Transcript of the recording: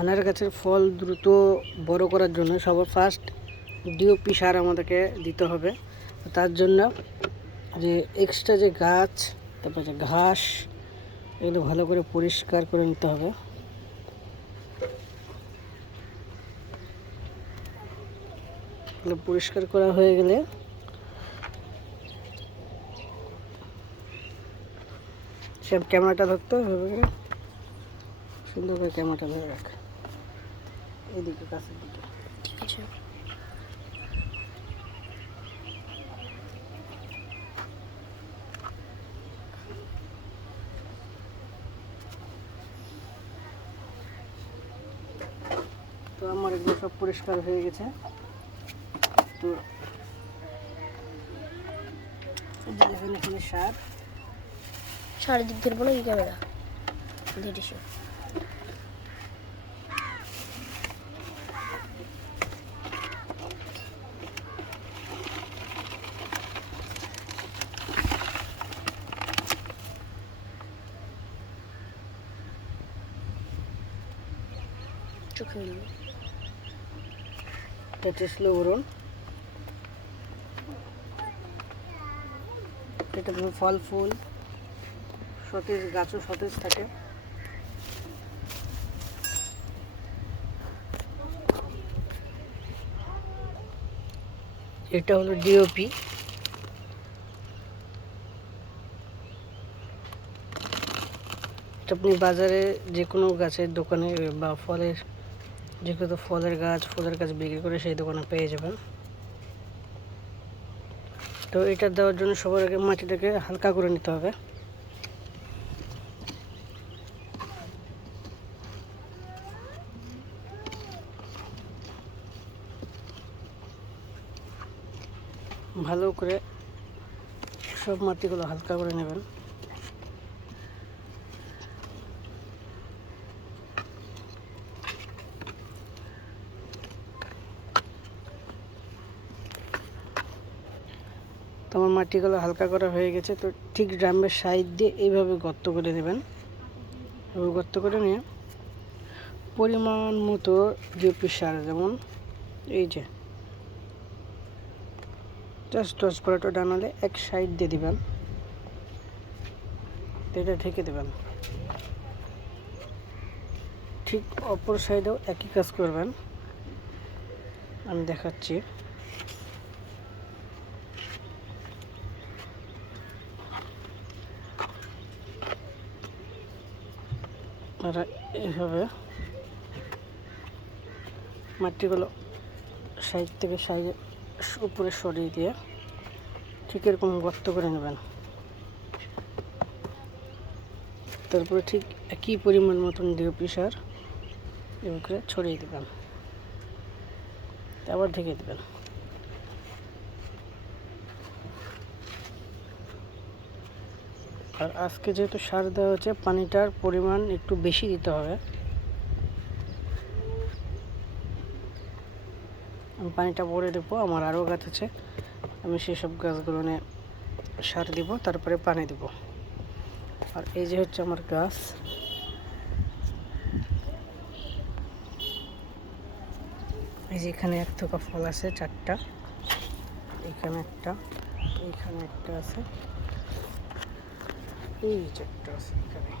আনার গাছের ফল দ্রুত বড় করার জন্য সবার ফার্স্ট ডিওপি সার আমাদেরকে দিতে হবে। তার জন্য যে এক্সট্রা যে গাছ, তারপর যে ঘাস, এগুলো ভালো করে পরিষ্কার করে নিতে হবে। এগুলো পরিষ্কার করা হয়ে গেলে সব ক্যামেরাটা ধরতে হবে, সুন্দর করে ক্যামেরাটা ধরে রাখ, এদিকে কাছের দিকে, ঠিক আছে। তো আমার এগুলো সব পরিষ্কার হয়ে গেছে। তো দেখুন এখানে সারের দিক ধরবো না কি ক্যামেরা ধীরে চোখে মিলবে। এটা ছিল ওরণ, এটা ফল ফুল সতেজ, গাছও সতেজ থাকে। এটা হলো ডিওপি। আপনি বাজারে যে কোনো গাছের দোকানে বা ফলের যে কোনো ফলের গাছ বিক্রি করে সেই দোকানে পেয়ে যাবেন। তো এটা দেওয়ার জন্য সবার আগে মাটিটাকে হালকা করে নিতে হবে। ভালো করে সব মাটিগুলো হালকা করে নেবেন। তো আমার মাটিগুলো হালকা করা হয়ে গেছে। তো ঠিক ড্রামের সাইড দিয়ে এইভাবে গর্ত করে দেবেন। গর্ত করে নিয়ে পরিমাণ মতো ডিওপি সার, যেমন এই যে জাস্ট 10-12টা ডানালে এক সাইড দিয়ে দিবেন, এটা ঢেকে দেবেন। ঠিক অপর সাইডেও একই কাজ করবেন, আমি দেখাচ্ছি। আপনারা এইভাবে মাটিগুলো সাইড থেকে সাইডে উপরে সরিয়ে দিয়ে ঠিক এরকম গর্ত করে নেবেন। তারপরে ঠিক একই পরিমাণ মতন ডিওপি সার এভাবে করে ছড়িয়ে দেবেন, আবার ঢেকে দেবেন। আর আজকে যেহেতু সার দেওয়া হচ্ছে, পানিটার পরিমাণ একটু বেশি দিতে হবে। আমি পানিটা পরে দেবো, আমার আরও গাছ আছে, আমি সেসব গাছগুলো নিয়ে সার দিব, তারপরে পানি দেব। আর এই যে হচ্ছে আমার গাছ, এই যে এখানে এক থোকা ফল আছে 4টা, এখানে একটা, এইখানে একটা আছে, এই 4টা আছে এখানে।